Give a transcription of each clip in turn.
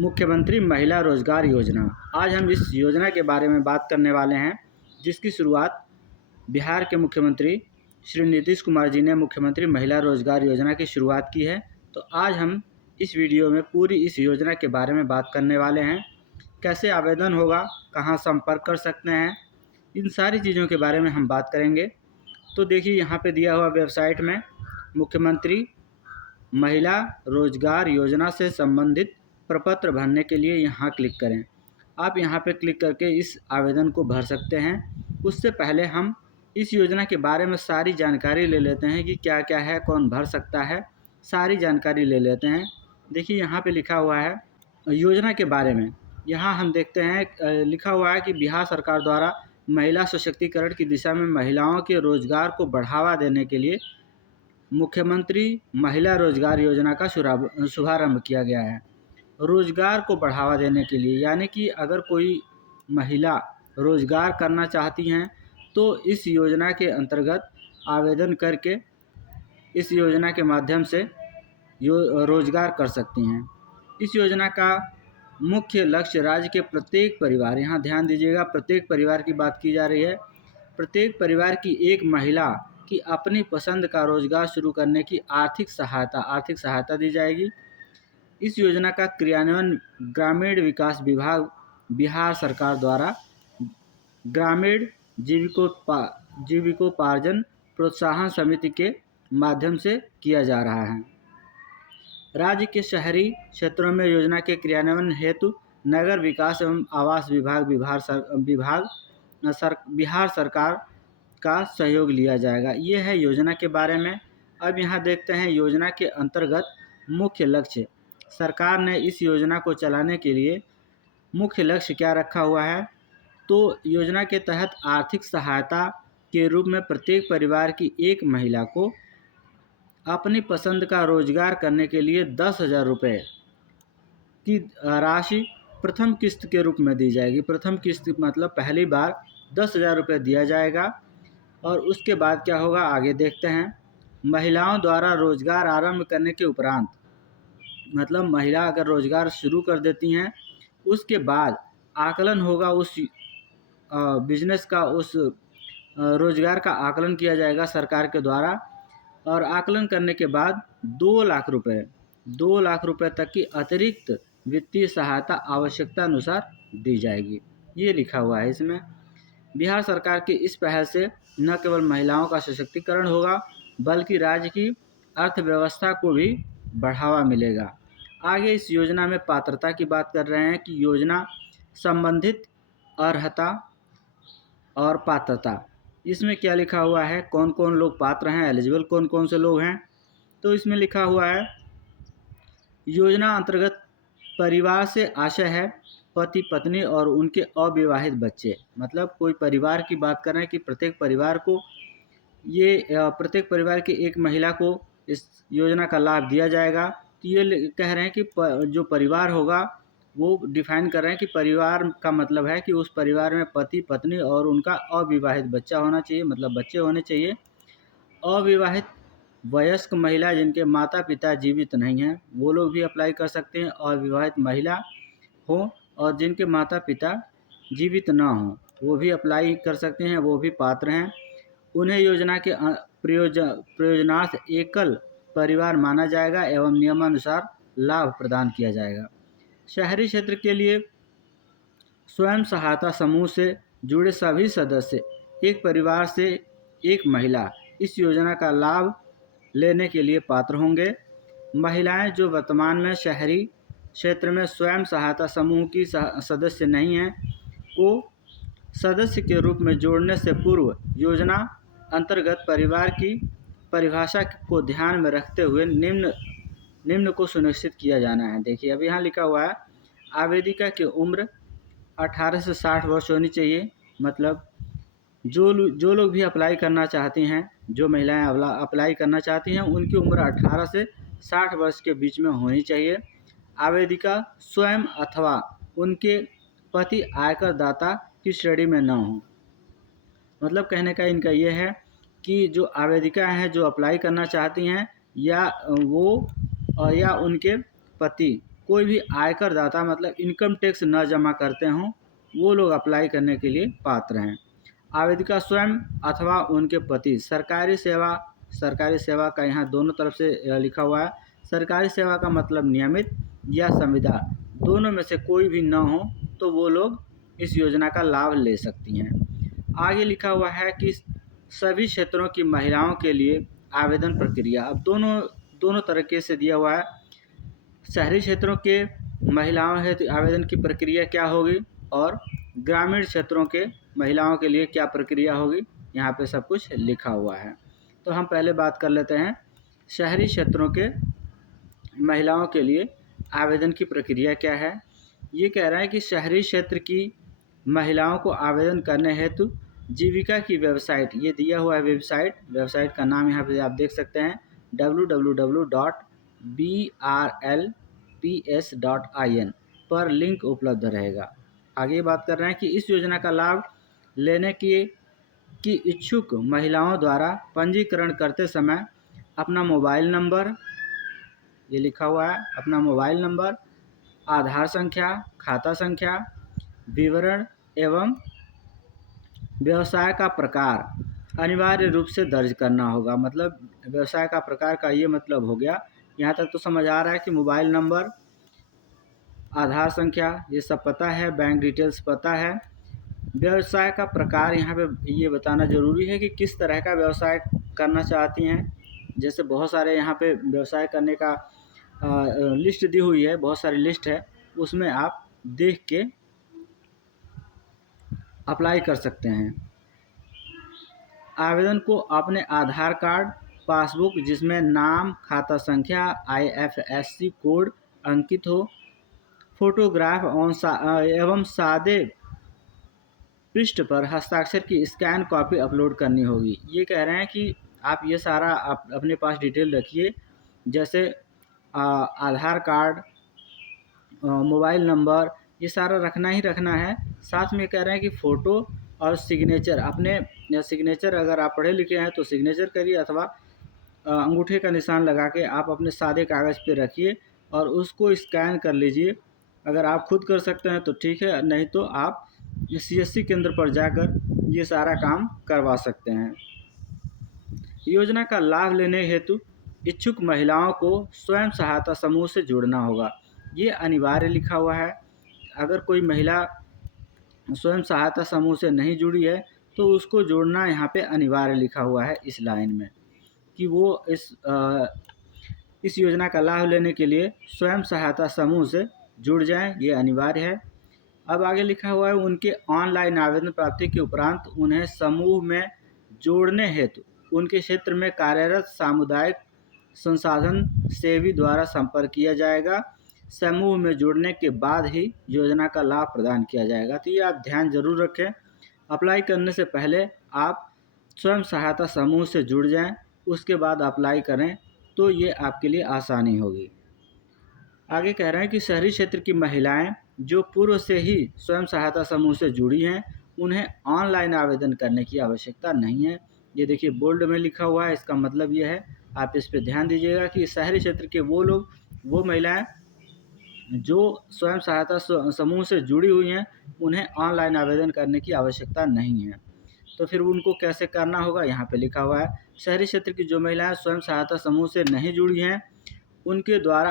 मुख्यमंत्री महिला रोजगार योजना। आज हम इस योजना के बारे में बात करने वाले हैं, जिसकी शुरुआत बिहार के मुख्यमंत्री श्री नीतीश कुमार जी ने मुख्यमंत्री महिला रोजगार योजना की शुरुआत की है। तो आज हम इस वीडियो में पूरी इस योजना के बारे में बात करने वाले हैं। कैसे आवेदन होगा, कहां संपर्क कर सकते हैं, इन सारी चीज़ों के बारे में हम बात करेंगे। तो देखिए, यहाँ पे दिया हुआ वेबसाइट में मुख्यमंत्री महिला रोजगार योजना से संबंधित प्रपत्र भरने के लिए यहाँ क्लिक करें। आप यहाँ पे क्लिक करके इस आवेदन को भर सकते हैं। उससे पहले हम इस योजना के बारे में सारी जानकारी ले लेते हैं कि क्या क्या है, कौन भर सकता है, सारी जानकारी ले लेते हैं। देखिए, यहाँ पे लिखा हुआ है योजना के बारे में। यहाँ हम देखते हैं लिखा हुआ है कि बिहार सरकार द्वारा महिला सशक्तिकरण की दिशा में महिलाओं के रोजगार को बढ़ावा देने के लिए मुख्यमंत्री महिला रोजगार योजना का शुभारंभ किया गया है। रोजगार को बढ़ावा देने के लिए, यानी कि अगर कोई महिला रोजगार करना चाहती हैं तो इस योजना के अंतर्गत आवेदन करके इस योजना के माध्यम से रोजगार कर सकती हैं। इस योजना का मुख्य लक्ष्य राज्य के प्रत्येक परिवार, यहाँ ध्यान दीजिएगा, प्रत्येक परिवार की बात की जा रही है, प्रत्येक परिवार की एक महिला की अपनी पसंद का रोजगार शुरू करने की आर्थिक सहायता दी जाएगी। इस योजना का क्रियान्वयन ग्रामीण विकास विभाग बिहार सरकार द्वारा ग्रामीण जीविकोपार्जन प्रोत्साहन समिति के माध्यम से किया जा रहा है। राज्य के शहरी क्षेत्रों में योजना के क्रियान्वयन हेतु नगर विकास एवं आवास विभाग बिहार सरकार का सहयोग लिया जाएगा। ये है योजना के बारे में। अब यहाँ देखते हैं योजना के अंतर्गत मुख्य लक्ष्य। सरकार ने इस योजना को चलाने के लिए मुख्य लक्ष्य क्या रखा हुआ है, तो योजना के तहत आर्थिक सहायता के रूप में प्रत्येक परिवार की एक महिला को अपनी पसंद का रोजगार करने के लिए 10,000 रुपये की राशि प्रथम किस्त के रूप में दी जाएगी। प्रथम किस्त मतलब पहली बार 10,000 रुपये दिया जाएगा। और उसके बाद क्या होगा, आगे देखते हैं। महिलाओं द्वारा रोजगार आरंभ करने के उपरांत, मतलब महिला अगर रोजगार शुरू कर देती हैं, उसके बाद आकलन होगा उस बिजनेस का, उस रोजगार का आकलन किया जाएगा सरकार के द्वारा। और आकलन करने के बाद 2 लाख रुपए तक की अतिरिक्त वित्तीय सहायता आवश्यकता अनुसार दी जाएगी। ये लिखा हुआ है इसमें। बिहार सरकार की इस पहल से न केवल महिलाओं का सशक्तिकरण होगा, बल्कि राज्य की अर्थव्यवस्था को भी बढ़ावा मिलेगा। आगे इस योजना में पात्रता की बात कर रहे हैं कि योजना संबंधित अर्हता और पात्रता, इसमें क्या लिखा हुआ है, कौन कौन लोग पात्र हैं, एलिजिबल कौन कौन से लोग हैं। तो इसमें लिखा हुआ है योजना अंतर्गत परिवार से आशय है पति पत्नी और उनके अविवाहित बच्चे। मतलब कोई परिवार की बात कर रहे हैं कि प्रत्येक परिवार की एक महिला को इस योजना का लाभ दिया जाएगा। तो ये कह रहे हैं कि जो परिवार होगा वो डिफाइन कर रहे हैं कि परिवार का मतलब है कि उस परिवार में पति पत्नी और उनका अविवाहित बच्चा होना चाहिए, मतलब बच्चे होने चाहिए। अविवाहित वयस्क महिला जिनके माता पिता जीवित नहीं हैं, वो लोग भी अप्लाई कर सकते हैं। अविवाहित महिला हो और जिनके माता पिता जीवित ना हो, वो भी अप्लाई कर सकते हैं, वो भी पात्र हैं। उन्हें योजना के प्रयोजनार्थ एकल परिवार माना जाएगा एवं नियमानुसार लाभ प्रदान किया जाएगा। शहरी क्षेत्र के लिए स्वयं सहायता समूह से जुड़े सभी सदस्य एक परिवार से एक महिला इस योजना का लाभ लेने के लिए पात्र होंगे। महिलाएं जो वर्तमान में शहरी क्षेत्र में स्वयं सहायता समूह की सदस्य नहीं हैं, को सदस्य के रूप में जोड़ने से पूर्व योजना अंतर्गत परिवार की परिभाषा को ध्यान में रखते हुए निम्न को सुनिश्चित किया जाना है। देखिए, अब यहाँ लिखा हुआ है आवेदिका की उम्र 18 से 60 वर्ष होनी चाहिए। मतलब जो लोग भी अप्लाई करना चाहती हैं, जो महिलाएं अप्लाई करना चाहती हैं, उनकी उम्र 18 से 60 वर्ष के बीच में होनी चाहिए। आवेदिका स्वयं अथवा उनके पति आयकर दाता की श्रेणी में न हो। मतलब कहने का इनका ये है कि जो आवेदिका हैं, जो अप्लाई करना चाहती हैं, या उनके पति कोई भी आयकर दाता मतलब इनकम टैक्स न जमा करते हों वो लोग अप्लाई करने के लिए पात्र हैं। आवेदिका स्वयं अथवा उनके पति सरकारी सेवा का यहाँ दोनों तरफ से लिखा हुआ है। सरकारी सेवा का मतलब नियमित या संविदा, दोनों में से कोई भी न हो तो वो लोग इस योजना का लाभ ले सकती हैं। आगे लिखा हुआ है कि सभी क्षेत्रों की महिलाओं के लिए आवेदन प्रक्रिया, अब दोनों तरीके से दिया हुआ है। शहरी क्षेत्रों के महिलाओं हेतु आवेदन की प्रक्रिया क्या होगी और ग्रामीण क्षेत्रों के महिलाओं के लिए क्या प्रक्रिया होगी, यहाँ पे सब कुछ लिखा हुआ है। तो हम पहले बात कर लेते हैं शहरी क्षेत्रों के महिलाओं के लिए आवेदन की प्रक्रिया क्या है। ये कह रहा है कि शहरी क्षेत्र की महिलाओं को आवेदन करने हेतु जीविका की वेबसाइट, ये दिया हुआ है वेबसाइट का नाम यहाँ पे आप देख सकते हैं www.brlps.in पर लिंक उपलब्ध रहेगा। आगे बात कर रहे हैं कि इस योजना का लाभ लेने की इच्छुक महिलाओं द्वारा पंजीकरण करते समय अपना मोबाइल नंबर, ये लिखा हुआ है, अपना मोबाइल नंबर, आधार संख्या, खाता संख्या, विवरण एवं व्यवसाय का प्रकार अनिवार्य रूप से दर्ज करना होगा। मतलब व्यवसाय का प्रकार का ये मतलब हो गया, यहाँ तक तो समझ आ रहा है कि मोबाइल नंबर, आधार संख्या ये सब पता है, बैंक डिटेल्स पता है। व्यवसाय का प्रकार यहाँ पे ये बताना ज़रूरी है कि किस तरह का व्यवसाय करना चाहती हैं। जैसे बहुत सारे यहाँ पे व्यवसाय करने का लिस्ट दी हुई है, बहुत सारी लिस्ट है, उसमें आप देख के अप्लाई कर सकते हैं। आवेदन को अपने आधार कार्ड, पासबुक जिसमें नाम, खाता संख्या, IFSC कोड अंकित हो, फोटोग्राफ एवं सादे पृष्ठ पर हस्ताक्षर की स्कैन कॉपी अपलोड करनी होगी। ये कह रहे हैं कि आप ये सारा अपने पास डिटेल रखिए, जैसे आधार कार्ड, मोबाइल नंबर, ये सारा रखना ही रखना है। साथ में कह रहे हैं कि फ़ोटो और सिग्नेचर, अपने सिग्नेचर अगर आप पढ़े लिखे हैं तो सिग्नेचर करिए, अथवा अंगूठे का निशान लगा के आप अपने सादे कागज़ पे रखिए और उसको स्कैन कर लीजिए। अगर आप खुद कर सकते हैं तो ठीक है, नहीं तो आप CSC केंद्र पर जाकर ये सारा काम करवा सकते हैं। योजना का लाभ लेने हेतु इच्छुक महिलाओं को स्वयं सहायता समूह से जुड़ना होगा, ये अनिवार्य लिखा हुआ है। अगर कोई महिला स्वयं सहायता समूह से नहीं जुड़ी है तो उसको जोड़ना यहाँ पे अनिवार्य लिखा हुआ है इस लाइन में, कि वो इस योजना का लाभ लेने के लिए स्वयं सहायता समूह से जुड़ जाएं, ये अनिवार्य है। अब आगे लिखा हुआ है उनके ऑनलाइन आवेदन प्राप्ति के उपरांत उन्हें समूह में जोड़ने हेतु उनके क्षेत्र में कार्यरत सामुदायिक संसाधन सेवी द्वारा संपर्क किया जाएगा। समूह में जुड़ने के बाद ही योजना का लाभ प्रदान किया जाएगा। तो ये आप ध्यान जरूर रखें, अप्लाई करने से पहले आप स्वयं सहायता समूह से जुड़ जाएं, उसके बाद अप्लाई करें तो ये आपके लिए आसानी होगी। आगे कह रहे हैं कि शहरी क्षेत्र की महिलाएं जो पूर्व से ही स्वयं सहायता समूह से जुड़ी हैं उन्हें ऑनलाइन आवेदन करने की आवश्यकता नहीं है। ये देखिए बोल्ड में लिखा हुआ है, इसका मतलब ये है, आप इस पर ध्यान दीजिएगा कि शहरी क्षेत्र के वो महिलाएं जो स्वयं सहायता समूह से जुड़ी हुई हैं उन्हें ऑनलाइन आवेदन करने की आवश्यकता नहीं है। तो फिर उनको कैसे करना होगा, यहाँ पे लिखा हुआ है शहरी क्षेत्र की जो महिलाएं स्वयं सहायता समूह से नहीं जुड़ी हैं उनके द्वारा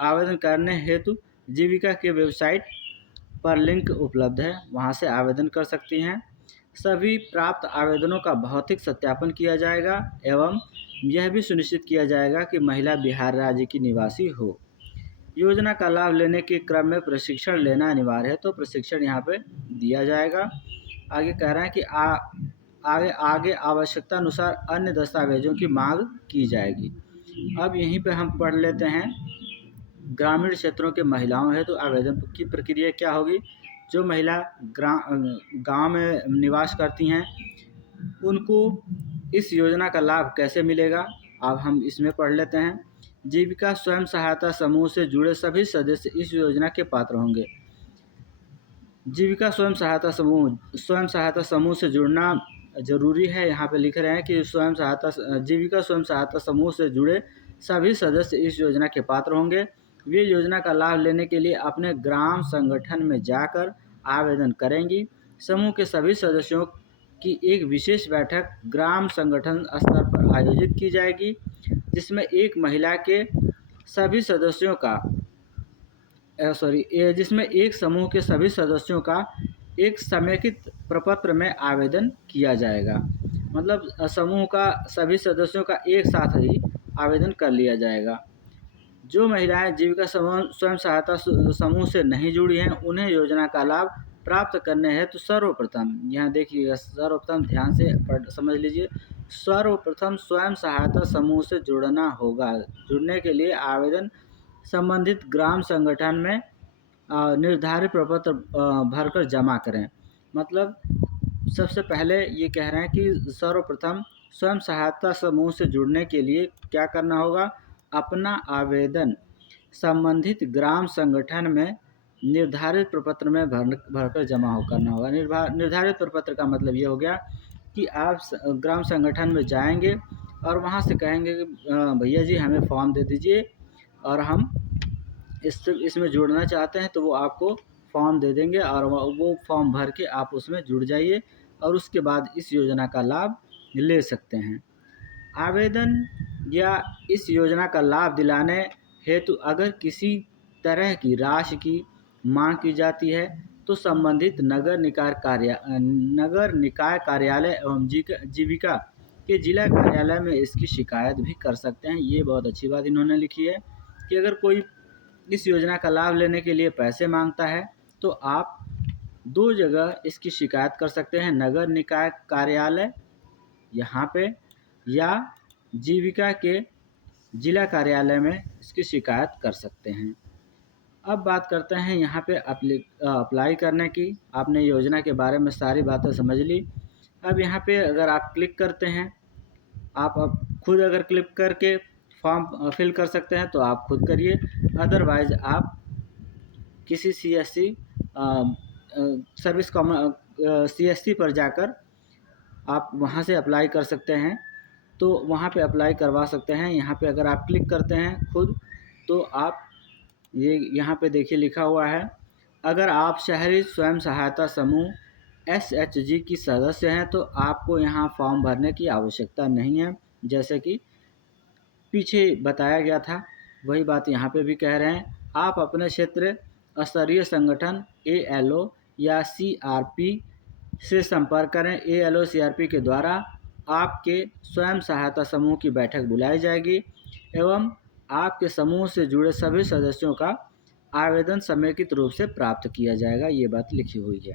आवेदन करने हेतु जीविका के वेबसाइट पर लिंक उपलब्ध है, वहां से आवेदन कर सकती हैं। सभी प्राप्त आवेदनों का भौतिक सत्यापन किया जाएगा एवं यह भी सुनिश्चित किया जाएगा कि महिला बिहार राज्य की निवासी हो। योजना का लाभ लेने के क्रम में प्रशिक्षण लेना अनिवार्य है, तो प्रशिक्षण यहाँ पे दिया जाएगा। आगे कह रहे हैं कि आगे आवश्यकता अनुसार अन्य दस्तावेजों की मांग की जाएगी। अब यहीं पे हम पढ़ लेते हैं ग्रामीण क्षेत्रों के महिलाओं है तो आवेदन की प्रक्रिया क्या होगी। जो महिला गांव में निवास करती हैं उनको इस योजना का लाभ कैसे मिलेगा, अब हम इसमें पढ़ लेते हैं। जीविका स्वयं सहायता समूह से जुड़े सभी सदस्य इस योजना के पात्र होंगे। जीविका स्वयं सहायता समूह से जुड़ना जरूरी है। यहाँ पे लिख रहे हैं कि जीविका स्वयं सहायता समूह से जुड़े सभी सदस्य इस योजना के पात्र होंगे। वे योजना का लाभ लेने के लिए अपने ग्राम संगठन में जाकर आवेदन करेंगी। समूह के सभी सदस्यों की एक विशेष बैठक ग्राम संगठन स्तर पर आयोजित की जाएगी, जिसमें एक महिला के सभी सदस्यों का जिसमें एक समूह के सभी सदस्यों का एक समेकित प्रपत्र में आवेदन किया जाएगा। मतलब समूह का सभी सदस्यों का एक साथ ही आवेदन कर लिया जाएगा। जो महिलाएं जीविका स्वयं सहायता समूह से नहीं जुड़ी हैं, उन्हें योजना का लाभ प्राप्त करने हेतु सर्वप्रथम, यहाँ देखिएगा, सर्वप्रथम ध्यान से समझ लीजिए, सर्वप्रथम स्वयं सहायता समूह से जुड़ना होगा। जुड़ने के लिए आवेदन संबंधित ग्राम संगठन में निर्धारित प्रपत्र भरकर जमा करें। मतलब सबसे पहले ये कह रहे हैं कि सर्वप्रथम स्वयं सहायता समूह से जुड़ने के लिए क्या करना होगा, अपना आवेदन संबंधित ग्राम संगठन में निर्धारित प्रपत्र में भरकर जमा करना होगा। निर्धारित प्रपत्र का मतलब ये हो गया कि आप ग्राम संगठन में जाएंगे और वहाँ से कहेंगे कि भैया जी हमें फॉर्म दे दीजिए और हम इसमें जुड़ना चाहते हैं, तो वो आपको फॉर्म दे देंगे और वो फॉर्म भर के आप उसमें जुड़ जाइए और उसके बाद इस योजना का लाभ ले सकते हैं। आवेदन या इस योजना का लाभ दिलाने हेतु अगर किसी तरह की राशि की मांग की जाती है तो संबंधित नगर निकाय कार्यालय एवं जीविका के जिला कार्यालय में इसकी शिकायत भी कर सकते हैं। ये बहुत अच्छी बात इन्होंने लिखी है कि अगर कोई इस योजना का लाभ लेने के लिए पैसे मांगता है तो आप दो जगह इसकी शिकायत कर सकते हैं, नगर निकाय कार्यालय यहाँ पे या जीविका के जिला कार्यालय में इसकी शिकायत कर सकते हैं। अब बात करते हैं यहाँ पे अप्लाई करने की। आपने योजना के बारे में सारी बातें समझ ली। अब यहाँ पे अगर आप क्लिक करते हैं, आप अब खुद अगर क्लिक करके फॉर्म फिल कर सकते हैं तो आप खुद करिए, अदरवाइज़ आप किसी CSC सर्विस CSC पर जाकर आप वहाँ से अप्लाई कर सकते हैं, तो वहाँ पे अप्लाई करवा सकते हैं। यहाँ पे अगर आप क्लिक करते हैं खुद तो आप ये यहाँ पे देखिए लिखा हुआ है, अगर आप शहरी स्वयं सहायता समूह SHG की सदस्य हैं तो आपको यहाँ फॉर्म भरने की आवश्यकता नहीं है। जैसे कि पीछे बताया गया था वही बात यहाँ पे भी कह रहे हैं। आप अपने क्षेत्र स्तरीय संगठन ALO या CRP से संपर्क करें। ALO CRP के द्वारा आपके स्वयं सहायता समूह की बैठक बुलाई जाएगी एवं आपके समूह से जुड़े सभी सदस्यों का आवेदन समेकित रूप से प्राप्त किया जाएगा। ये बात लिखी हुई है।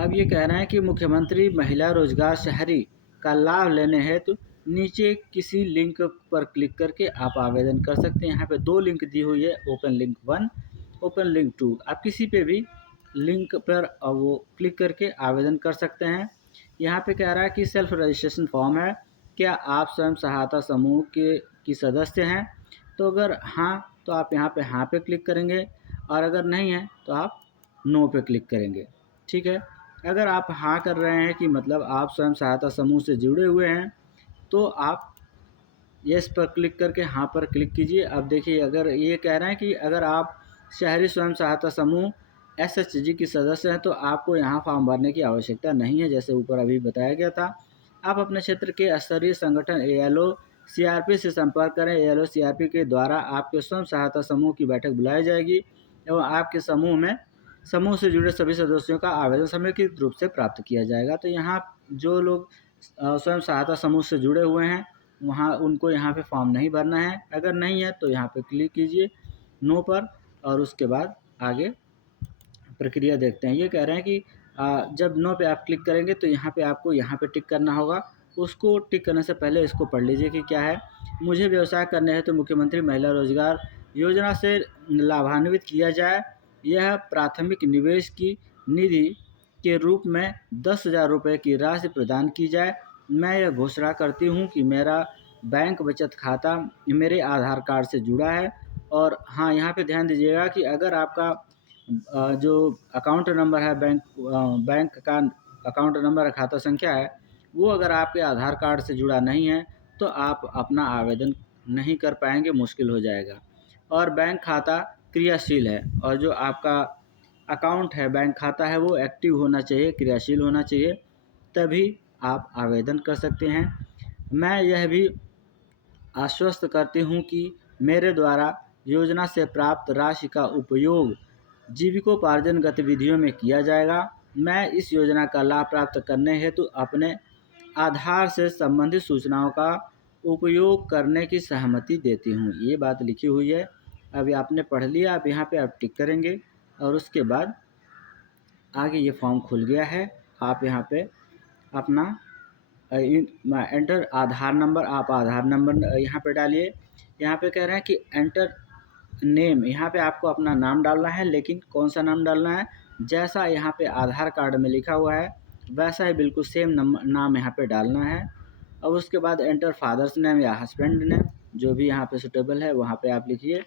अब ये कह रहे हैं कि मुख्यमंत्री महिला रोजगार शहरी का लाभ लेने हेतु नीचे किसी लिंक पर क्लिक करके आप आवेदन कर सकते हैं। यहाँ पे दो लिंक दी हुई है, ओपन लिंक 1, ओपन लिंक 2। आप किसी पे भी लिंक पर वो क्लिक करके आवेदन कर सकते हैं। यहाँ पे कह रहा है कि सेल्फ रजिस्ट्रेशन फॉर्म है, क्या आप स्वयं सहायता समूह की सदस्य हैं? तो अगर हाँ तो आप यहाँ पे हाँ पे क्लिक करेंगे और अगर नहीं है तो आप नो पे क्लिक करेंगे। ठीक है। अगर आप हाँ कर रहे हैं कि मतलब आप स्वयं सहायता समूह से जुड़े हुए हैं तो आप यस पर क्लिक करके हाँ पर क्लिक कीजिए। अब देखिए, अगर ये कह रहे हैं कि अगर आप शहरी स्वयं सहायता समूह SHG की सदस्य हैं तो आपको यहाँ फॉर्म भरने की आवश्यकता नहीं है, जैसे ऊपर अभी बताया गया था। आप अपने क्षेत्र के स्तरीय संगठन ALO CRP से संपर्क करें। ALO CRP के द्वारा आपके स्वयं सहायता समूह की बैठक बुलाई जाएगी एवं आपके समूह से जुड़े सभी सदस्यों का आवेदन समेकित रूप से प्राप्त किया जाएगा। तो यहाँ जो लोग स्वयं सहायता समूह से जुड़े हुए हैं वहाँ उनको यहाँ पे फॉर्म नहीं भरना है। अगर नहीं है तो यहाँ पे क्लिक कीजिए नो पर और उसके बाद आगे प्रक्रिया देखते हैं। ये कह रहे हैं कि जब नो पे आप क्लिक करेंगे तो यहाँ पे आपको यहाँ पे टिक करना होगा। उसको टिक करने से पहले इसको पढ़ लीजिए कि क्या है। मुझे व्यवसाय करने है तो मुख्यमंत्री महिला रोजगार योजना से लाभान्वित किया जाए। यह प्राथमिक निवेश की निधि के रूप में 10,000 रुपये की राशि प्रदान की जाए। मैं यह घोषणा करती हूँ कि मेरा बैंक बचत खाता मेरे आधार कार्ड से जुड़ा है। और हाँ, यहाँ पे ध्यान दीजिएगा कि अगर आपका जो अकाउंट नंबर है, बैंक का अकाउंट नंबर खाता संख्या है, वो अगर आपके आधार कार्ड से जुड़ा नहीं है तो आप अपना आवेदन नहीं कर पाएंगे, मुश्किल हो जाएगा। और बैंक खाता क्रियाशील है, और जो आपका अकाउंट है, बैंक खाता है, वो एक्टिव होना चाहिए, क्रियाशील होना चाहिए, तभी आप आवेदन कर सकते हैं। मैं यह भी आश्वस्त करती हूँ कि मेरे द्वारा योजना से प्राप्त राशि का उपयोग जीविकोपार्जन गतिविधियों में किया जाएगा। मैं इस योजना का लाभ प्राप्त करने हेतु अपने आधार से संबंधित सूचनाओं का उपयोग करने की सहमति देती हूँ। ये बात लिखी हुई है। अभी आपने पढ़ लिया, आप यहाँ पे आप टिक करेंगे और उसके बाद आगे ये फॉर्म खुल गया है। आप यहाँ पे अपना एंटर आधार नंबर, आप आधार नंबर यहाँ पे डालिए। यहाँ पे कह रहे हैं कि एंटर नेम, यहाँ पे आपको अपना नाम डालना है, लेकिन कौन सा नाम डालना है, जैसा यहाँ पे आधार कार्ड में लिखा हुआ है वैसा ही बिल्कुल सेम नाम यहाँ पे डालना है। अब उसके बाद एंटर फादर्स नेम या हस्बैंड नेम, जो भी यहाँ पे सुटेबल है वहाँ पे आप लिखिए।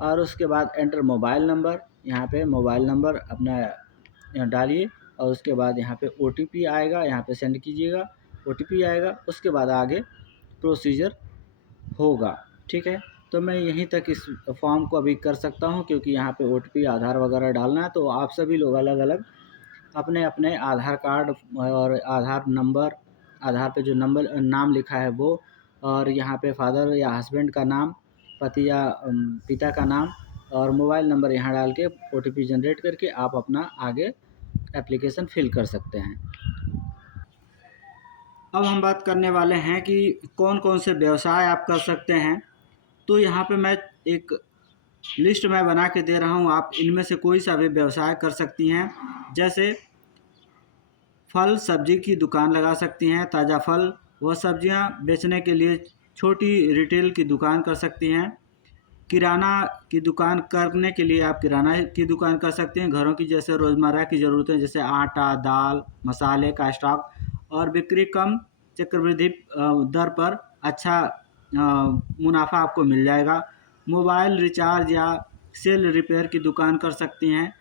और उसके बाद एंटर मोबाइल नंबर, यहाँ पे मोबाइल नंबर अपना यहाँ डालिए, और उसके बाद यहाँ पे OTP आएगा, यहाँ पे सेंड कीजिएगा, OTP आएगा, उसके बाद आगे प्रोसीजर होगा। ठीक है, तो मैं यहीं तक इस फॉर्म को अभी कर सकता हूँ, क्योंकि यहाँ पे OTP आधार वगैरह डालना है। तो आप सभी लोग अलग अलग अपने अपने आधार कार्ड और आधार नंबर, आधार पे जो नंबर नाम लिखा है वो, और यहाँ पे फादर या हस्बैंड का नाम, पति या पिता का नाम और मोबाइल नंबर यहाँ डाल के OTP जनरेट करके आप अपना आगे एप्लीकेशन फिल कर सकते हैं। अब हम बात करने वाले हैं कि कौन कौन से व्यवसाय आप कर सकते हैं। तो यहाँ पे मैं एक लिस्ट मैं बना के दे रहा हूँ, आप इनमें से कोई सा भी व्यवसाय कर सकती हैं। जैसे फल सब्जी की दुकान लगा सकती हैं, ताज़ा फल व सब्जियां बेचने के लिए छोटी रिटेल की दुकान कर सकती हैं। किराना की दुकान करने के लिए आप किराना की दुकान कर सकते हैं। घरों की जैसे रोज़मर्रा की ज़रूरतें जैसे आटा, दाल, मसाले का स्टॉक और बिक्री कम चक्रवृद्धि दर पर अच्छा मुनाफा आपको मिल जाएगा। मोबाइल रिचार्ज या सेल रिपेयर की दुकान कर सकती हैं।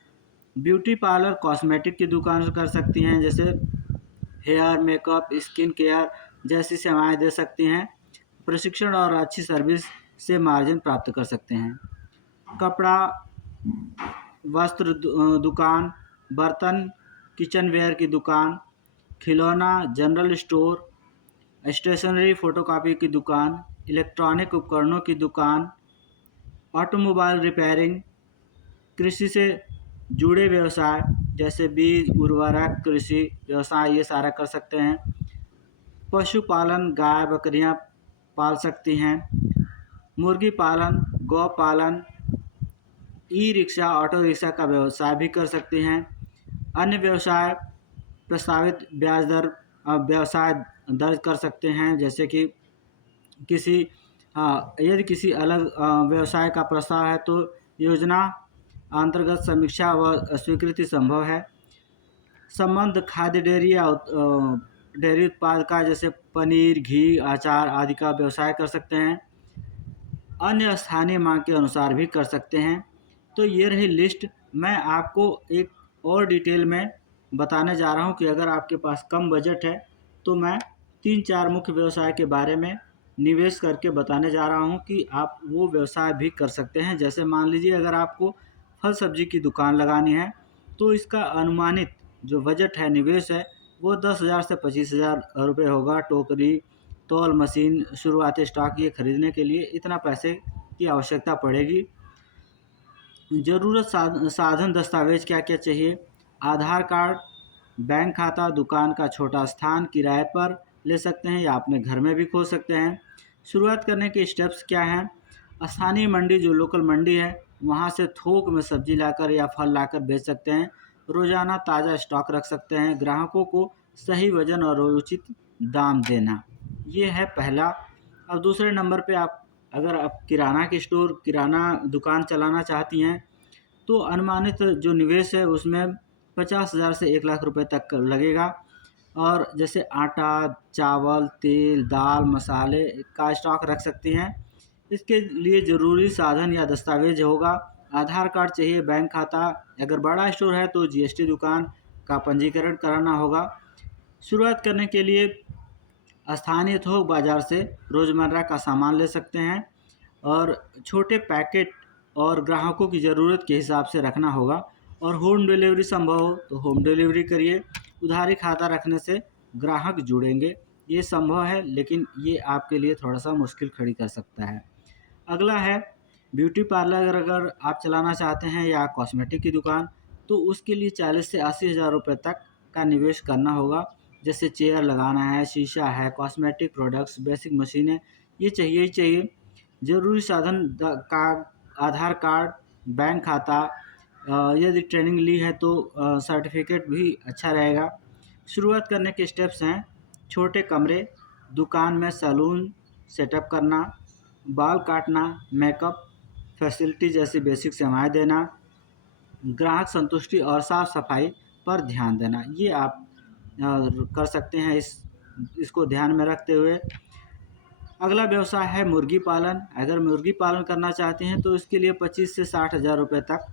ब्यूटी पार्लर, कॉस्मेटिक की दुकान कर सकती हैं, जैसे हेयर, मेकअप, स्किन केयर जैसी सेवाएं दे सकती हैं। प्रशिक्षण और अच्छी सर्विस से मार्जिन प्राप्त कर सकते हैं। कपड़ा, वस्त्र दुकान, बर्तन, किचनवेयर की दुकान, खिलौना, जनरल स्टोर, स्टेशनरी, फोटोकॉपी की दुकान, इलेक्ट्रॉनिक उपकरणों की दुकान, ऑटोमोबाइल रिपेयरिंग, कृषि से जुड़े व्यवसाय जैसे बीज, उर्वरक, कृषि व्यवसाय, ये सारा कर सकते हैं। पशुपालन, गाय बकरियां पाल सकती हैं। मुर्गी पालन, गौ पालन, ई रिक्शा, ऑटो रिक्शा का व्यवसाय भी कर सकते हैं। अन्य व्यवसाय प्रस्तावित ब्याज दर व्यवसाय दर्ज कर सकते हैं, जैसे कि किसी यदि किसी अलग व्यवसाय का प्रस्ताव है तो योजना अंतर्गत समीक्षा व स्वीकृति संभव है। संबंध खाद्य डेयरी या डेयरी उत्पाद का जैसे पनीर, घी, अचार आदि का व्यवसाय कर सकते हैं। अन्य स्थानीय मांग के अनुसार भी कर सकते हैं। तो ये रही लिस्ट। मैं आपको एक और डिटेल में बताने जा रहा हूँ कि अगर आपके पास कम बजट है तो मैं 3-4 मुख्य व्यवसाय के बारे में निवेश करके बताने जा रहा हूँ कि आप वो व्यवसाय भी कर सकते हैं। जैसे मान लीजिए अगर आपको फल सब्जी की दुकान लगानी है तो इसका अनुमानित जो बजट है, निवेश है, वो 10,000 से 25,000 रुपये होगा। टोकरी, तौल मशीन, शुरुआती स्टॉक ये खरीदने के लिए इतना पैसे की आवश्यकता पड़ेगी। ज़रूरत साधन दस्तावेज क्या क्या चाहिए? आधार कार्ड, बैंक खाता, दुकान का छोटा स्थान किराए पर ले सकते हैं या अपने घर में भी खोल सकते हैं। शुरुआत करने के स्टेप्स क्या हैं? स्थानीय मंडी, जो लोकल मंडी है वहाँ से थोक में सब्जी लाकर या फल लाकर बेच सकते हैं। रोज़ाना ताज़ा स्टॉक रख सकते हैं। ग्राहकों को सही वजन और उचित दाम देना, ये है पहला। अब दूसरे नंबर पे अगर आप किराना की स्टोर, किराना दुकान चलाना चाहती हैं तो अनुमानित जो निवेश है उसमें 50,000 से 1 लाख रुपए तक लगेगा। और जैसे आटा, चावल, तेल, दाल, मसाले का स्टॉक रख सकती हैं। इसके लिए ज़रूरी साधन या दस्तावेज होगा, आधार कार्ड चाहिए, बैंक खाता, अगर बड़ा स्टोर है तो GST दुकान का पंजीकरण कराना होगा। शुरुआत करने के लिए स्थानीय थोक बाज़ार से रोज़मर्रा का सामान ले सकते हैं और छोटे पैकेट और ग्राहकों की ज़रूरत के हिसाब से रखना होगा। और होम डिलीवरी संभव हो तो होम डिलीवरी करिए। उधारी खाता रखने से ग्राहक जुड़ेंगे, ये संभव है, लेकिन ये आपके लिए थोड़ा सा मुश्किल खड़ी कर सकता है। अगला है ब्यूटी पार्लर अगर आप चलाना चाहते हैं या कॉस्मेटिक की दुकान, तो उसके लिए 40 से 80 हज़ार रुपये तक का निवेश करना होगा। जैसे चेयर लगाना है, शीशा है, कॉस्मेटिक प्रोडक्ट्स, बेसिक मशीनें, ये चाहिए ही चाहिए। ज़रूरी साधन आधार कार्ड, बैंक खाता, यदि ट्रेनिंग ली है तो सर्टिफिकेट भी अच्छा रहेगा। शुरुआत करने के स्टेप्स हैं: छोटे कमरे, दुकान में सैलून सेटअप करना, बाल काटना, मेकअप फैसिलिटी जैसी बेसिक सेवाएं देना, ग्राहक संतुष्टि और साफ सफाई पर ध्यान देना। ये आप कर सकते हैं इसको ध्यान में रखते हुए। अगला व्यवसाय है मुर्गी पालन। अगर मुर्गी पालन करना चाहते हैं तो इसके लिए 25 से 60 हज़ार रुपये तक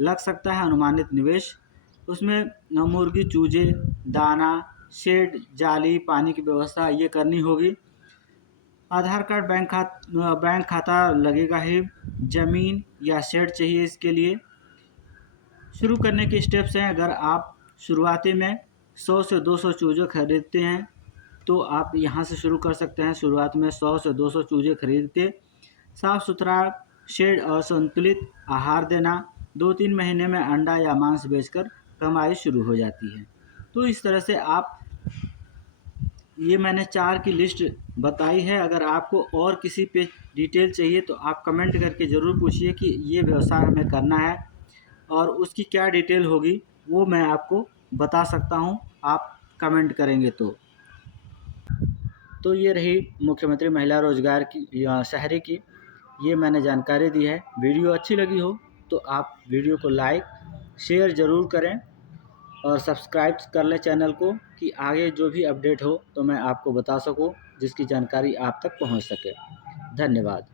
लग सकता है अनुमानित निवेश। उसमें मुर्गी चूजे, दाना, शेड, जाली, पानी की व्यवस्था ये करनी होगी। आधार कार्ड, बैंक खाता लगेगा ही। ज़मीन या शेड चाहिए इसके लिए। शुरू करने के स्टेप्स हैं: अगर आप शुरुआती में 100 से 200 चूजे खरीदते हैं तो आप यहाँ से शुरू कर सकते हैं। शुरुआत में 100 से 200 चूजे खरीद के साफ़ सुथरा शेड और संतुलित आहार देना। 2-3 महीने में अंडा या मांस बेचकर कमाई शुरू हो जाती है। तो इस तरह से आप, ये मैंने 4 की लिस्ट बताई है। अगर आपको और किसी पे डिटेल चाहिए तो आप कमेंट करके ज़रूर पूछिए कि ये व्यवसाय हमें करना है और उसकी क्या डिटेल होगी, वो मैं आपको बता सकता हूँ, आप कमेंट करेंगे तो ये रही मुख्यमंत्री महिला रोजगार की शहरी की, ये मैंने जानकारी दी है। वीडियो अच्छी लगी हो तो आप वीडियो को लाइक शेयर ज़रूर करें और सब्सक्राइब कर लें चैनल को, कि आगे जो भी अपडेट हो तो मैं आपको बता सकूं, जिसकी जानकारी आप तक पहुंच सके। धन्यवाद।